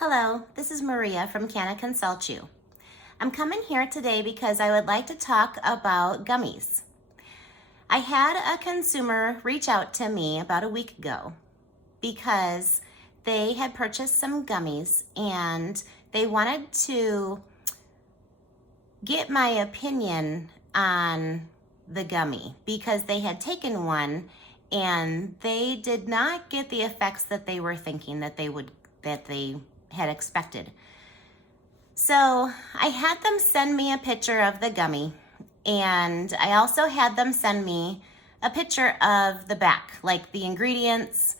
Hello, this is Maria from Can I Consult You. I'm coming here today because I would like to talk about gummies. I had a consumer reach out to me about a week ago because they had purchased some gummies and they wanted to get my opinion on the gummy because they had taken one and they did not get the effects that they were thinking that they had expected. So I had them send me a picture of the gummy, and I also had them send me a picture of the back, like the ingredients.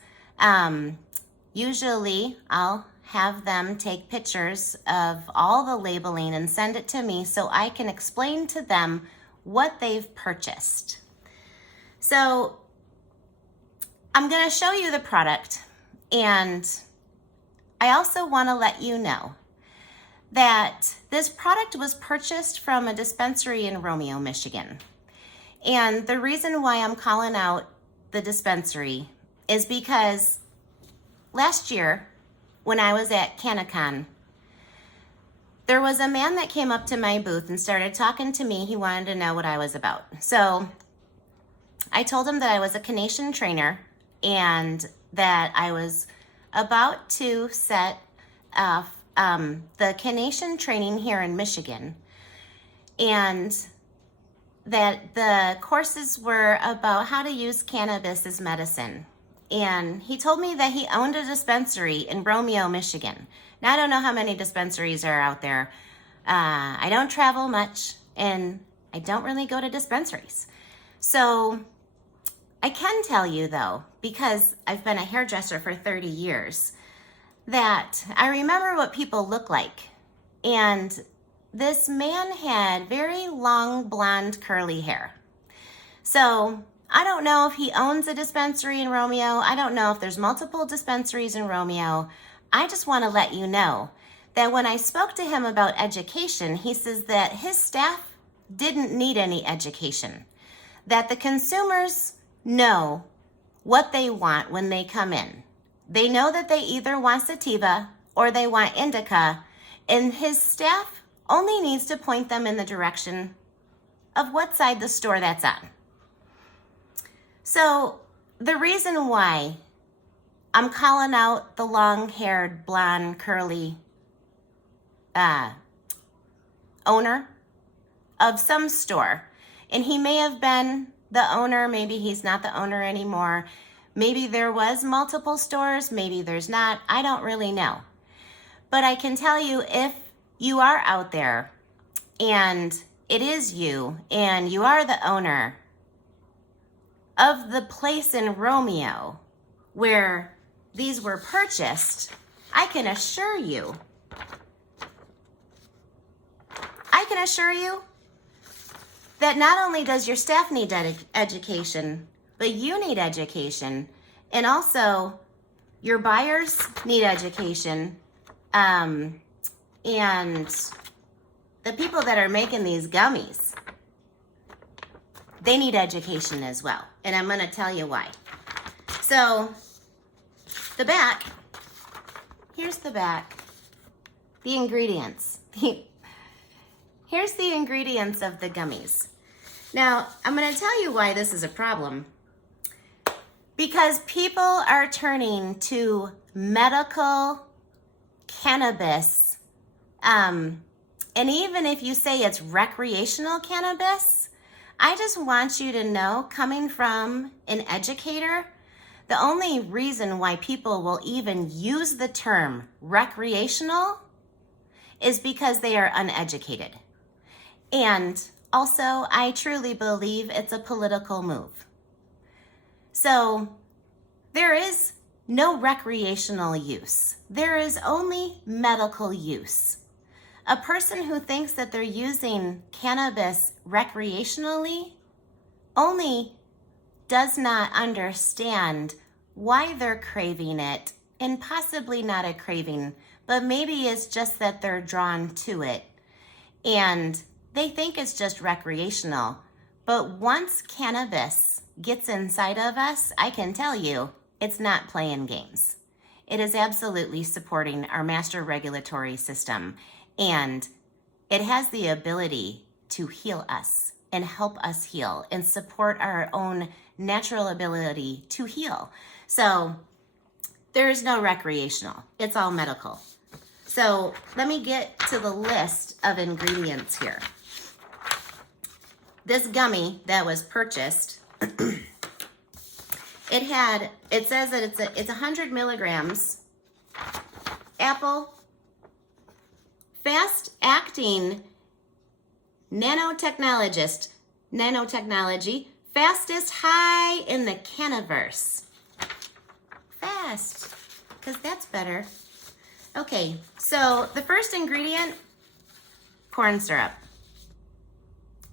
Usually I'll have them take pictures of all the labeling and send it to me so I can explain to them what they've purchased. So I'm going to show you the product, and I also want to let you know that this product was purchased from a dispensary in Romeo, Michigan. And the reason why I'm calling out the dispensary is because last year when I was at CannaCon, there was a man that came up to my booth and started talking to me. He wanted to know what I was about. So I told him that I was a Canadian trainer and that I was about to set the Canadian training here in Michigan, and that the courses were about how to use cannabis as medicine. And he told me that he owned a dispensary in Romeo, Michigan. Now, I don't know how many dispensaries are out there. I don't travel much, and I don't really go to dispensaries. So I can tell you, though, because I've been a hairdresser for 30 years, that I remember what people look like. And this man had very long, blonde, curly hair. So I don't know if he owns a dispensary in Romeo. I don't know if there's multiple dispensaries in Romeo. I just want to let you know that when I spoke to him about education, he says that his staff didn't need any education, that the consumers know what they want when they come in. They know that they either want sativa or they want indica, and his staff only needs to point them in the direction of what side the store that's on. So the reason why I'm calling out the long-haired, blonde, curly owner of some store, and he may have been the owner, maybe he's not the owner anymore. Maybe there was multiple stores, maybe there's not. I don't really know. But I can tell you, if you are out there and it is you and you are the owner of the place in Romeo where these were purchased, I can assure you that not only does your staff need education, but you need education, and also your buyers need education, and the people that are making these gummies, they need education as well, and I'm going to tell you why. So the back, here's the back, the ingredients. Here's the ingredients of the gummies. Now, I'm going to tell you why this is a problem. Because people are turning to medical cannabis, and even if you say it's recreational cannabis, I just want you to know, coming from an educator, the only reason why people will even use the term recreational is because they are uneducated. And also, I truly believe it's a political move. So there is no recreational use. There is only medical use. A person who thinks that they're using cannabis recreationally only does not understand why they're craving it, and possibly not a craving, but maybe it's just that they're drawn to it. And they think it's just recreational. But once cannabis gets inside of us, I can tell you, it's not playing games. It is absolutely supporting our master regulatory system, and it has the ability to heal us and help us heal and support our own natural ability to heal. So there's no recreational, it's all medical. So let me get to the list of ingredients here. This gummy that was purchased, it says that it's 100 milligrams apple, fast acting nanotechnology, fastest high in the canniverse. Fast, because that's better. Okay, so the first ingredient, corn syrup.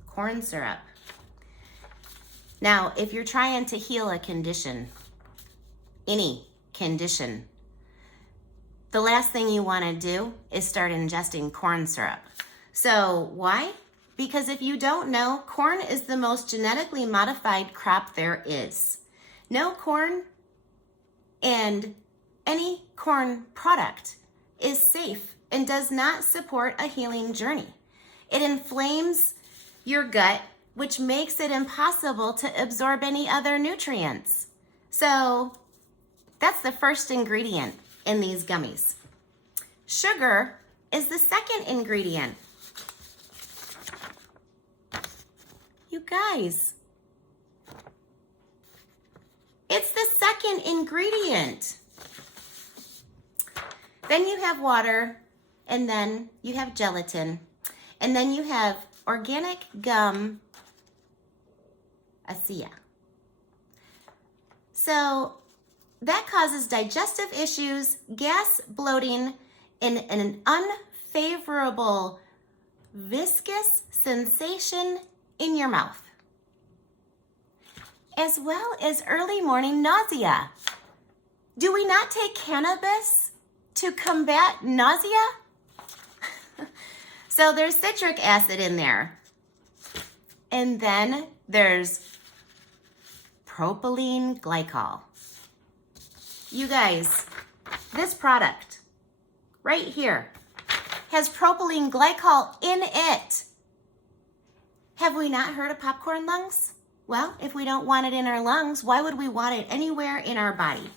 Corn syrup. Now, if you're trying to heal a condition, any condition, the last thing you want to do is start ingesting corn syrup. So why? Because if you don't know, corn is the most genetically modified crop there is. No corn and any corn product is safe and does not support a healing journey. It inflames your gut, which makes it impossible to absorb any other nutrients. So that's the first ingredient in these gummies. Sugar is the second ingredient. You guys, it's the second ingredient. Then you have water, and then you have gelatin, and then you have organic gum acea. So that causes digestive issues, gas, bloating, and an unfavorable viscous sensation in your mouth, as well as early morning nausea. Do we not take cannabis to combat nausea? So there's citric acid in there. And then there's propylene glycol. You guys, this product right here has propylene glycol in it. Have we not heard of popcorn lungs? Well, if we don't want it in our lungs, why would we want it anywhere in our body?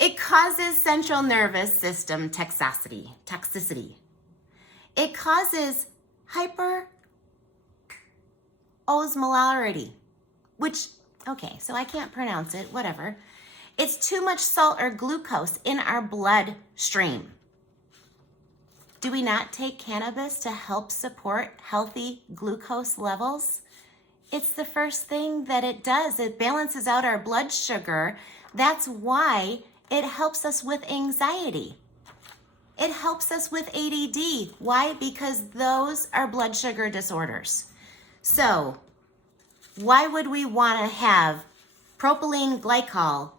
It causes central nervous system toxicity. It causes hyperosmolarity, which, okay, so I can't pronounce it, whatever. It's too much salt or glucose in our bloodstream. Do we not take cannabis to help support healthy glucose levels? It's the first thing that it does. It balances out our blood sugar. That's why it helps us with anxiety. It helps us with ADD. Why? Because those are blood sugar disorders. So why would we want to have propylene glycol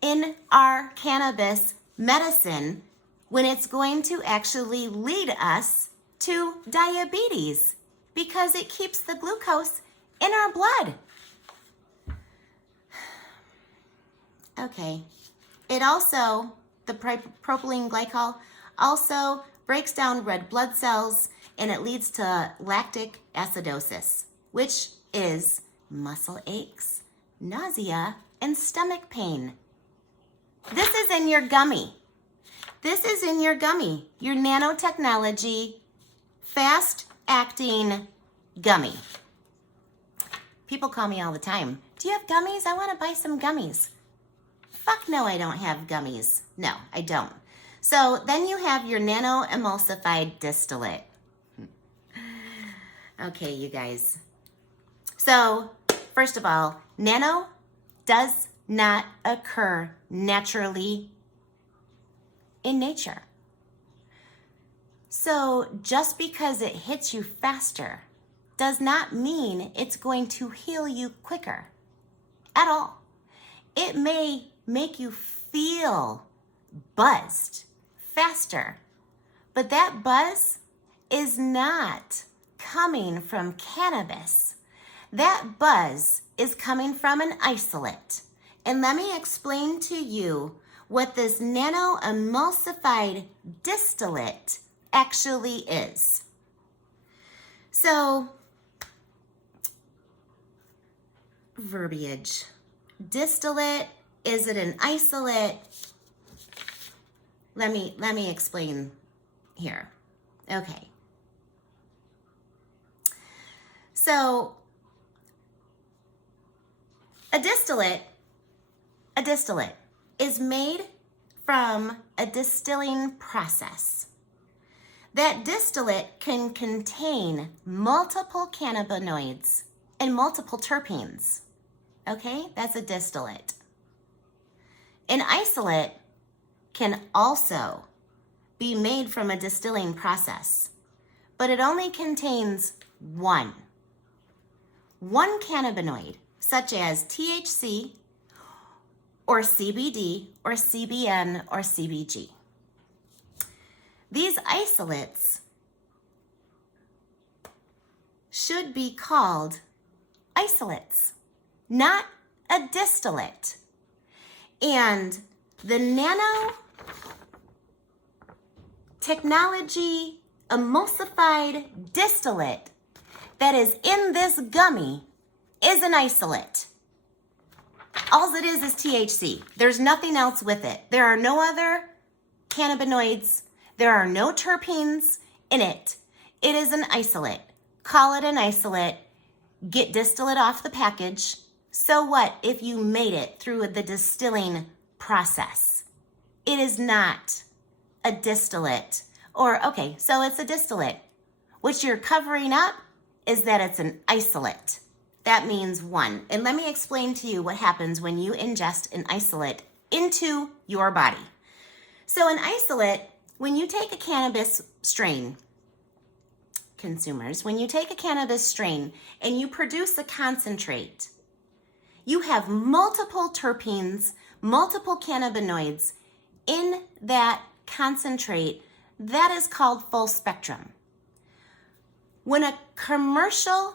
in our cannabis medicine when it's going to actually lead us to diabetes? Because it keeps the glucose in our blood. Okay. It also, the propylene glycol also breaks down red blood cells, and it leads to lactic acidosis, which is muscle aches, nausea, and stomach pain. This is in your gummy. This is in your gummy, your nanotechnology, fast-acting gummy. People call me all the time, do you have gummies? I want to buy some gummies. Fuck no, I don't have gummies. No, I don't. So then you have your nano-emulsified distillate. Okay, you guys. So, first of all, nano does not occur naturally in nature. So just because it hits you faster does not mean it's going to heal you quicker at all. It may make you feel buzzed faster, but that buzz is not coming from cannabis. That buzz is coming from an isolate. And let me explain to you what this nano-emulsified distillate actually is. So, verbiage. Distillate, is it an isolate? Let me explain here. Okay. So, a distillate is made from a distilling process. That distillate can contain multiple cannabinoids and multiple terpenes. Okay, that's a distillate. An isolate can also be made from a distilling process, but it only contains one cannabinoid, such as THC or CBD or CBN or CBG. These isolates should be called isolates, not a distillate. And the nanotechnology emulsified distillate that is in this gummy is an isolate. All it is THC. There's nothing else with it. There are no other cannabinoids. There are no terpenes in it. It is an isolate. Call it an isolate. Get distillate off the package. So what if you made it through the distilling process? It is not a distillate. Or, okay, so it's a distillate. What you're covering up is that it's an isolate. That means one. And let me explain to you what happens when you ingest an isolate into your body. So an isolate, when you take a cannabis strain, consumers, when you take a cannabis strain and you produce a concentrate, you have multiple terpenes, multiple cannabinoids in that concentrate. That is called full spectrum. When a commercial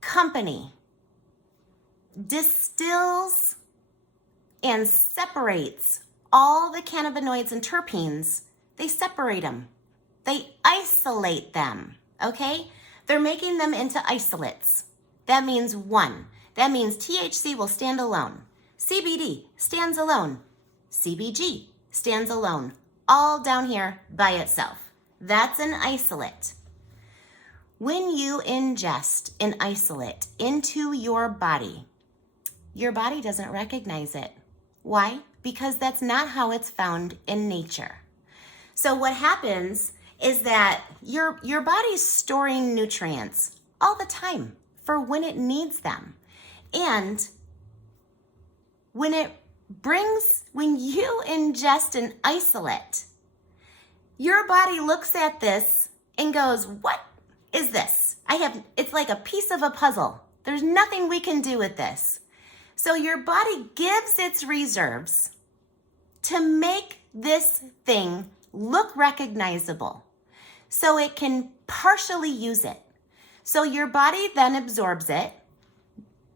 company distills and separates all the cannabinoids and terpenes, they separate them. They isolate them, okay? They're making them into isolates. That means one. That means THC will stand alone. CBD stands alone. CBG stands alone. All down here by itself. That's an isolate. When you ingest an isolate into your body doesn't recognize it. Why? Because that's not how it's found in nature. So what happens is that your body's storing nutrients all the time for when it needs them. And when you ingest an isolate, your body looks at this and goes, what is this? It's like a piece of a puzzle. There's nothing we can do with this. So your body gives its reserves to make this thing look recognizable so it can partially use it. So your body then absorbs it,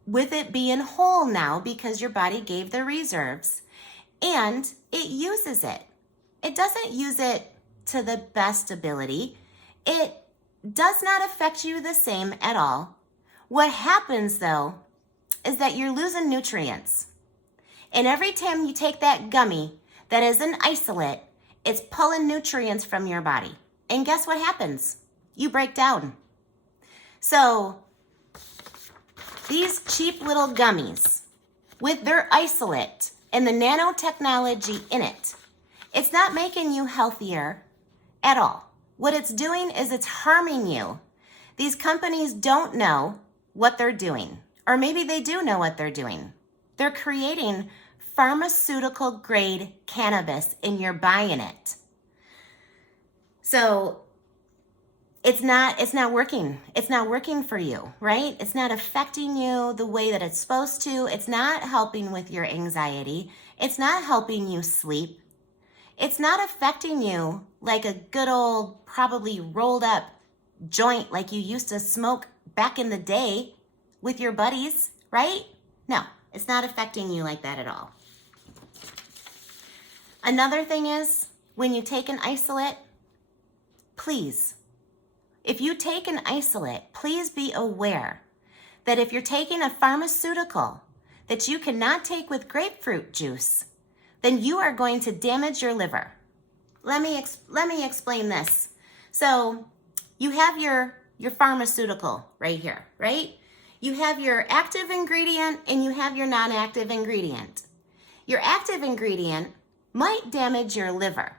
with it being whole now because your body gave the reserves, and it uses it. It doesn't use it to the best ability. It does not affect you the same at all. What happens though is that you're losing nutrients. And every time you take that gummy that is an isolate, it's pulling nutrients from your body. And guess what happens? You break down. So these cheap little gummies with their isolate and the nanotechnology in it, it's not making you healthier at all. What it's doing is it's harming you. These companies don't know what they're doing, or maybe they do know what they're doing. They're creating pharmaceutical grade cannabis and you're buying it. So it's not working. It's not working for you, right? It's not affecting you the way that it's supposed to. It's not helping with your anxiety. It's not helping you sleep. It's not affecting you like a good old, probably rolled up joint like you used to smoke back in the day with your buddies, right? No, it's not affecting you like that at all. Another thing is, when you take an isolate, please, if you take an isolate, please be aware that if you're taking a pharmaceutical that you cannot take with grapefruit juice, then you are going to damage your liver. Let me explain this. So you have your pharmaceutical right here, right? You have your active ingredient and you have your non-active ingredient. Your active ingredient might damage your liver.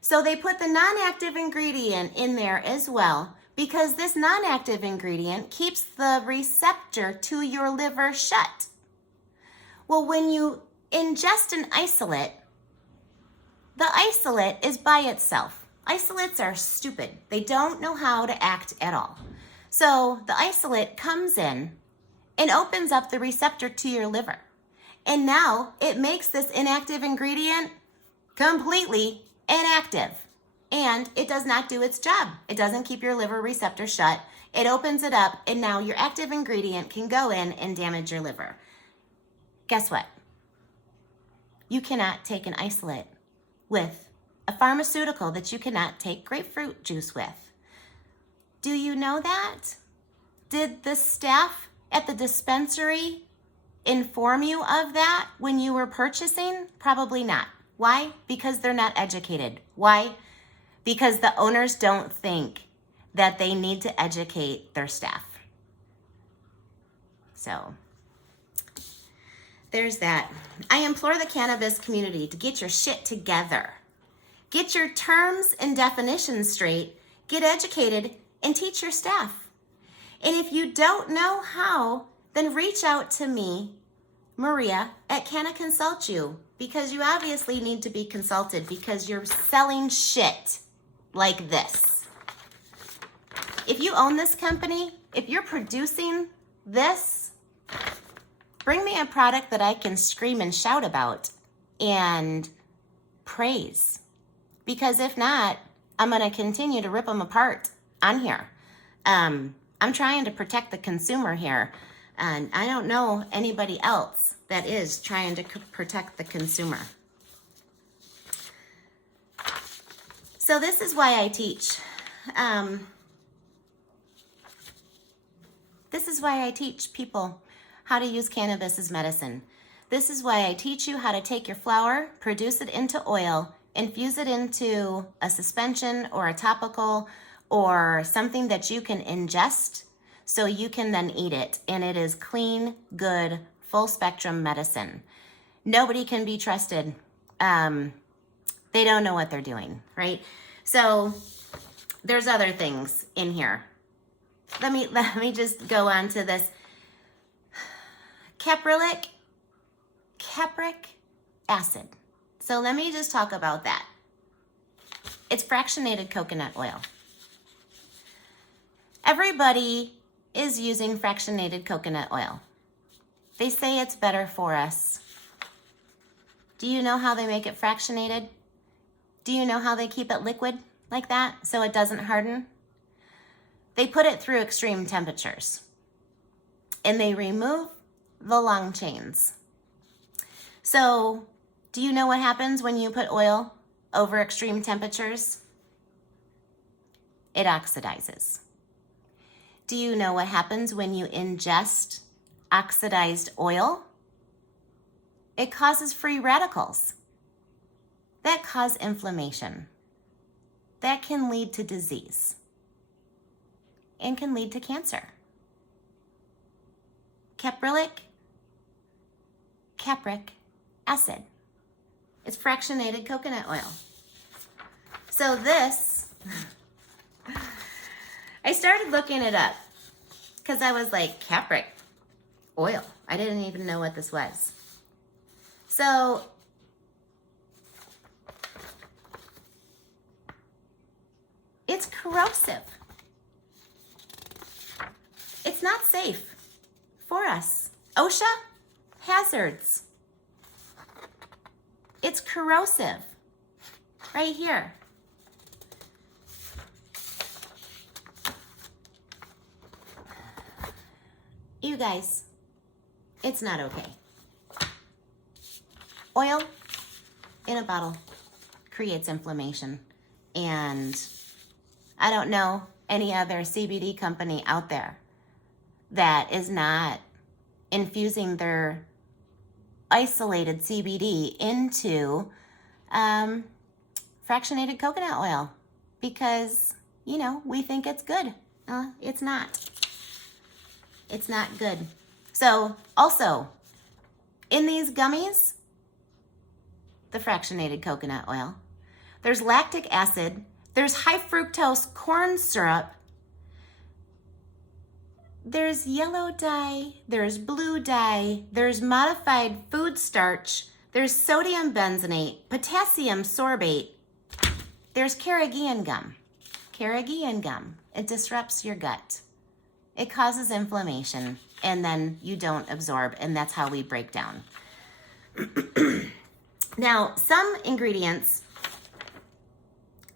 So they put the non-active ingredient in there as well because this non-active ingredient keeps the receptor to your liver shut. Well, when you ingest an isolate, the isolate is by itself. Isolates are stupid. They don't know how to act at all. So the isolate comes in and opens up the receptor to your liver. And now it makes this inactive ingredient completely inactive. And it does not do its job. It doesn't keep your liver receptor shut. It opens it up, and now your active ingredient can go in and damage your liver. Guess what? You cannot take an isolate with a pharmaceutical that you cannot take grapefruit juice with. Do you know that? Did the staff at the dispensary inform you of that when you were purchasing? Probably not. Why? Because they're not educated. Why? Because the owners don't think that they need to educate their staff. So there's that. I implore the cannabis community to get your shit together. Get your terms and definitions straight, get educated, and teach your staff. And if you don't know how, then reach out to me, Maria, at Can I Consult You? Because you obviously need to be consulted because you're selling shit like this. If you own this company, if you're producing this, bring me a product that I can scream and shout about and praise. Because if not, I'm going to continue to rip them apart on here. I'm trying to protect the consumer here, and I don't know anybody else that is trying to protect the consumer. So this is why I teach. This is why I teach people how to use cannabis as medicine. This is why I teach you how to take your flower, produce it into oil, infuse it into a suspension or a topical or something that you can ingest so you can then eat it. And it is clean, good, full spectrum medicine. Nobody can be trusted. They don't know what they're doing, right? So there's other things in here. Let me just go on to this. Capric acid. So let me just talk about that. It's fractionated coconut oil. Everybody is using fractionated coconut oil. They say it's better for us. Do you know how they make it fractionated? Do you know how they keep it liquid like that so it doesn't harden? They put it through extreme temperatures and they remove the long chains. So, do you know what happens when you put oil over extreme temperatures? It oxidizes. Do you know what happens when you ingest oxidized oil? It causes free radicals that cause inflammation. That can lead to disease and can lead to cancer. Capric acid. It's fractionated coconut oil. So this, I started looking it up because I was like, capric oil. I didn't even know what this was. So it's corrosive. It's not safe for us. OSHA, hazards. It's corrosive right here. You guys, it's not okay. Oil in a bottle creates inflammation. And I don't know any other CBD company out there that is not infusing their isolated CBD into fractionated coconut oil because, you know, we think it's good. It's not. It's not good. So also, in these gummies, the fractionated coconut oil, there's lactic acid, there's high fructose corn syrup, there's yellow dye, there's blue dye, there's modified food starch, there's sodium benzenate, potassium sorbate, there's Carrageenan gum. Carrageenan gum, it disrupts your gut. It causes inflammation, and then you don't absorb, and that's how we break down. Now, some ingredients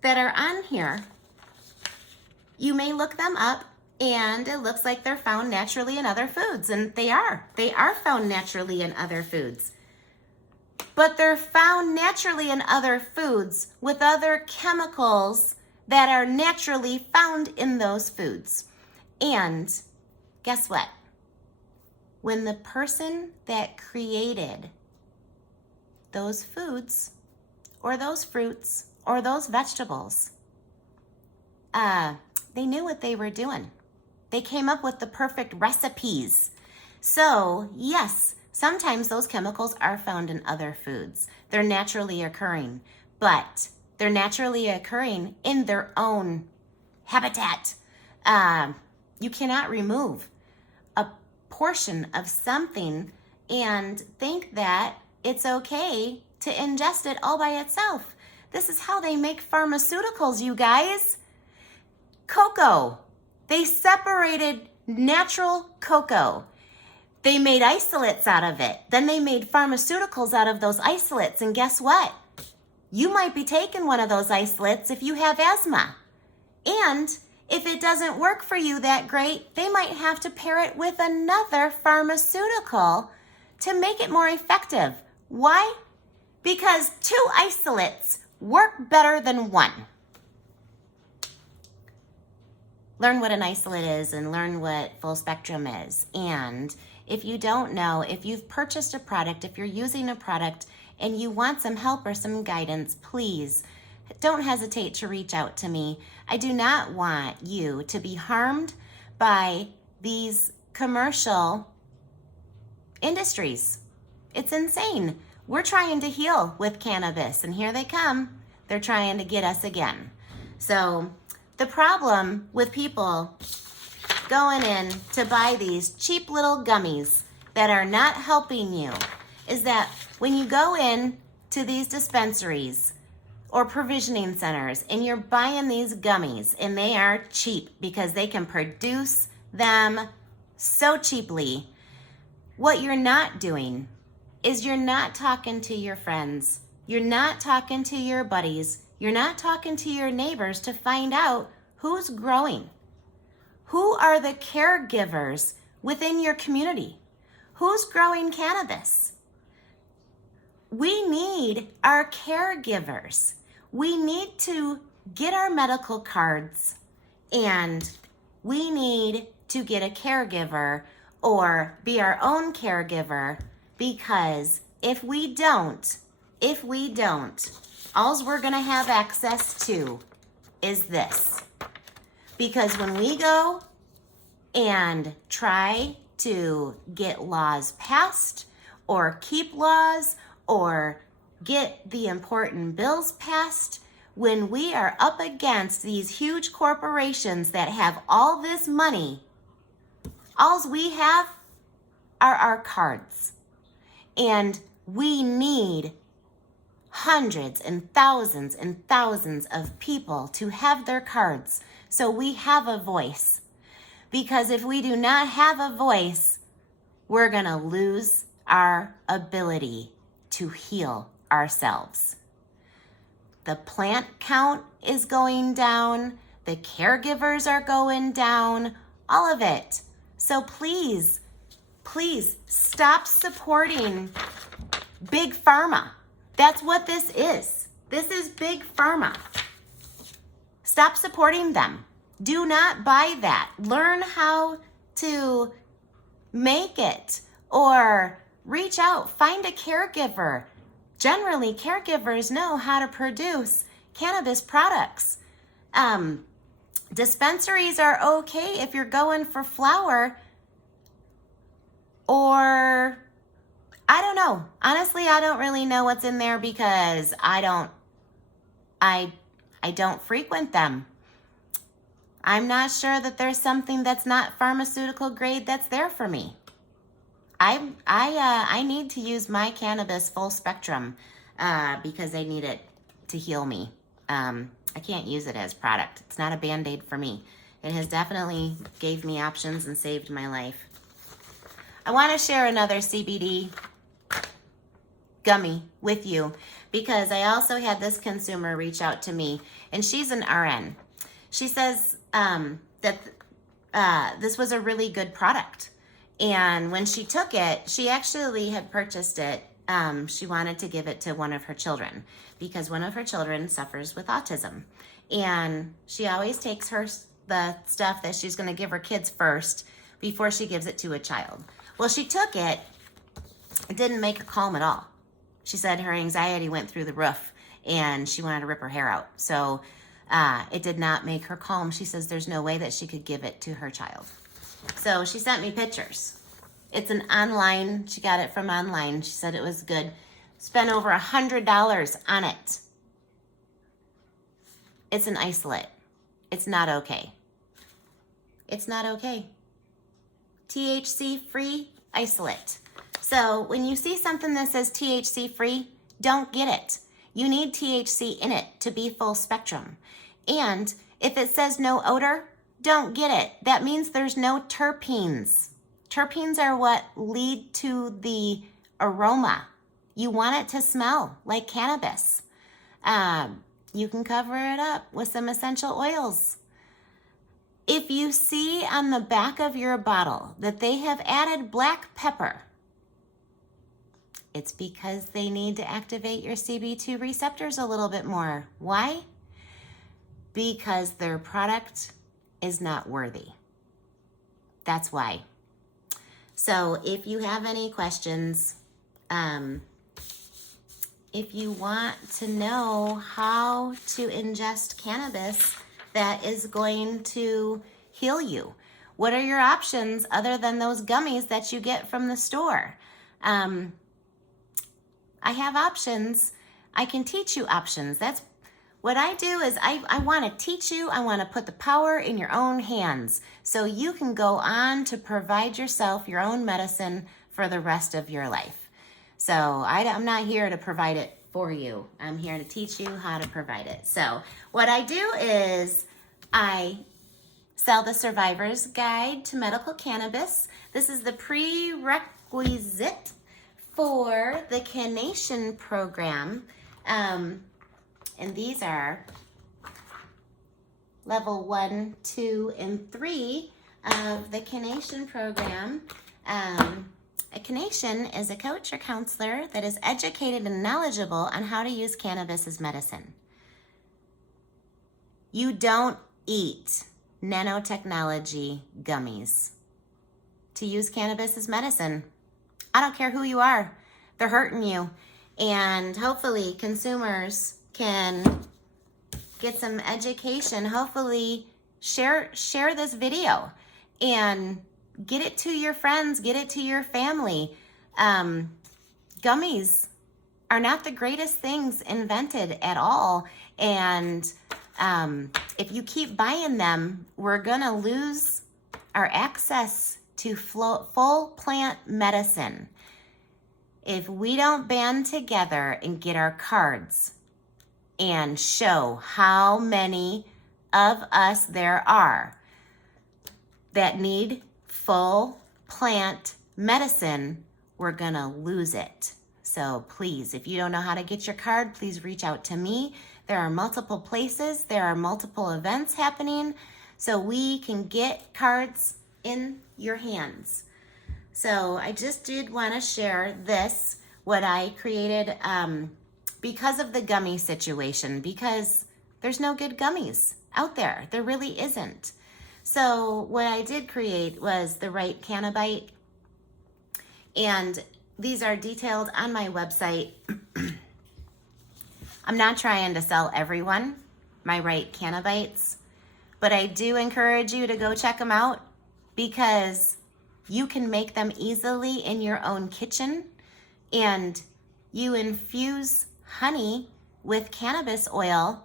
that are on here, you may look them up, and it looks like they're found naturally in other foods, and they are. They are found naturally in other foods. But they're found naturally in other foods with other chemicals that are naturally found in those foods. And guess what? When the person that created those foods or those fruits or those vegetables, they knew what they were doing. They came up with the perfect recipes. So yes, sometimes those chemicals are found in other foods. They're naturally occurring, but they're naturally occurring in their own habitat. You cannot remove a portion of something and think that it's okay to ingest it all by itself. This is how they make pharmaceuticals, you guys. Cocoa. They separated natural cocoa. They made isolates out of it. Then they made pharmaceuticals out of those isolates. And guess what? You might be taking one of those isolates if you have asthma. And if it doesn't work for you that great, they might have to pair it with another pharmaceutical to make it more effective. Why? Because 2 isolates work better than 1. Learn what an isolate is and learn what full spectrum is. And if you don't know, if you've purchased a product, if you're using a product and you want some help or some guidance, please don't hesitate to reach out to me. I do not want you to be harmed by these commercial industries. It's insane. We're trying to heal with cannabis, and here they come. They're trying to get us again. So the problem with people going in to buy these cheap little gummies that are not helping you is that when you go in to these dispensaries or provisioning centers and you're buying these gummies, and they are cheap because they can produce them so cheaply, what you're not doing is you're not talking to your friends, you're not talking to your buddies, you're not talking to your neighbors to find out who's growing. Who are the caregivers within your community? Who's growing cannabis? We need our caregivers. We need to get our medical cards, and we need to get a caregiver or be our own caregiver, because if we don't, all we're gonna have access to is this. Because when we go and try to get laws passed or keep laws or get the important bills passed, when we are up against these huge corporations that have all this money, all we have are our cards. And we need hundreds and thousands of people to have their cards so we have a voice. Because if we do not have a voice, we're going to lose our ability to heal ourselves. The plant count is going down, the caregivers are going down, all of it. So please stop supporting Big Pharma. That's what this is. This is big pharma. Stop supporting them. Do not buy that. Learn how to make it or reach out. Find a caregiver. Generally, caregivers know how to produce cannabis products. Dispensaries are okay if you're going for flower, or I don't know. Honestly, I don't really know what's in there because I don't frequent them. I'm not sure that there's something that's not pharmaceutical grade that's there for me. I need to use my cannabis full spectrum because I need it to heal me. I can't use it as product. It's not a Band-Aid for me. It has definitely gave me options and saved my life. I want to share another CBD gummy with you because I also had this consumer reach out to me, and she's an RN. She says that this was a really good product. And when she took it, she actually had purchased it. She wanted to give it to one of her children because one of her children suffers with autism. And she always takes the stuff that she's going to give her kids first before she gives it to a child. Well, she took it. It didn't make her calm at all. She said her anxiety went through the roof and she wanted to rip her hair out. So it did not make her calm. She says there's no way that she could give it to her child. So she sent me pictures. It's an online, she got it from online. She said it was good. Spent over $100 on it. It's an isolate. It's not okay. It's not okay. THC-free isolate. So when you see something that says THC-free, don't get it. You need THC in it to be full spectrum. And if it says no odor, don't get it. That means there's no terpenes. Terpenes are what lead to the aroma. You want it to smell like cannabis. You can cover it up with some essential oils. If you see on the back of your bottle that they have added black pepper, it's because they need to activate your CB2 receptors a little bit more. Why? Because their product is not worthy. That's why. So if you have any questions, if you want to know how to ingest cannabis that is going to heal you, what are your options other than those gummies that you get from the store? I have options. I can teach you options. That's what I do is I want to teach you. I want to put the power in your own hands so you can go on to provide yourself your own medicine for the rest of your life. So I'm not here to provide it for you. I'm here to teach you how to provide it. So what I do is I sell the Survivor's Guide to Medical Cannabis. This is the prerequisite for the Canation program. And these are level 1, 2, and 3 of the Canation program. A Canation is a coach or counselor that is educated and knowledgeable on how to use cannabis as medicine. You don't eat nanotechnology gummies to use cannabis as medicine. I don't care who you are. They're hurting you. And hopefully consumers can get some education. Hopefully share this video and get it to your friends, get it to your family. Gummies are not the greatest things invented at all. And if you keep buying them, we're gonna lose our access to full plant medicine. If we don't band together and get our cards and show how many of us there are that need full plant medicine, we're gonna lose it. So please, if you don't know how to get your card, please reach out to me. There are multiple places, there are multiple events happening, so we can get cards in your hands. So I just did want to share this, what I created because of the gummy situation, because there's no good gummies out there. There really isn't. So what I did create was the right Cannabite, and these are detailed on my website. I'm not trying to sell everyone my right Cannabites, but I do encourage you to go check them out because you can make them easily in your own kitchen, and you infuse honey with cannabis oil,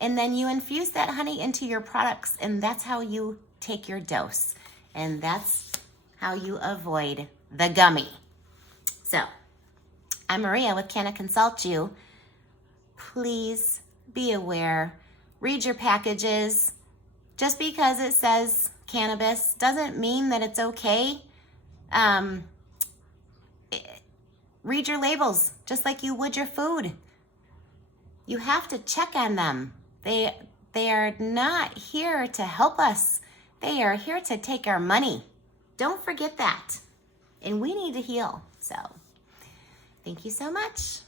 and then you infuse that honey into your products, and that's how you take your dose, and that's how you avoid the gummy. So, I'm Maria with Can I Consult You? Please be aware, read your packages. Just because it says cannabis doesn't mean that it's okay. Read your labels just like you would your food. You have to check on them. They are not here to help us. They are here to take our money. Don't forget that. And we need to heal. So, thank you so much.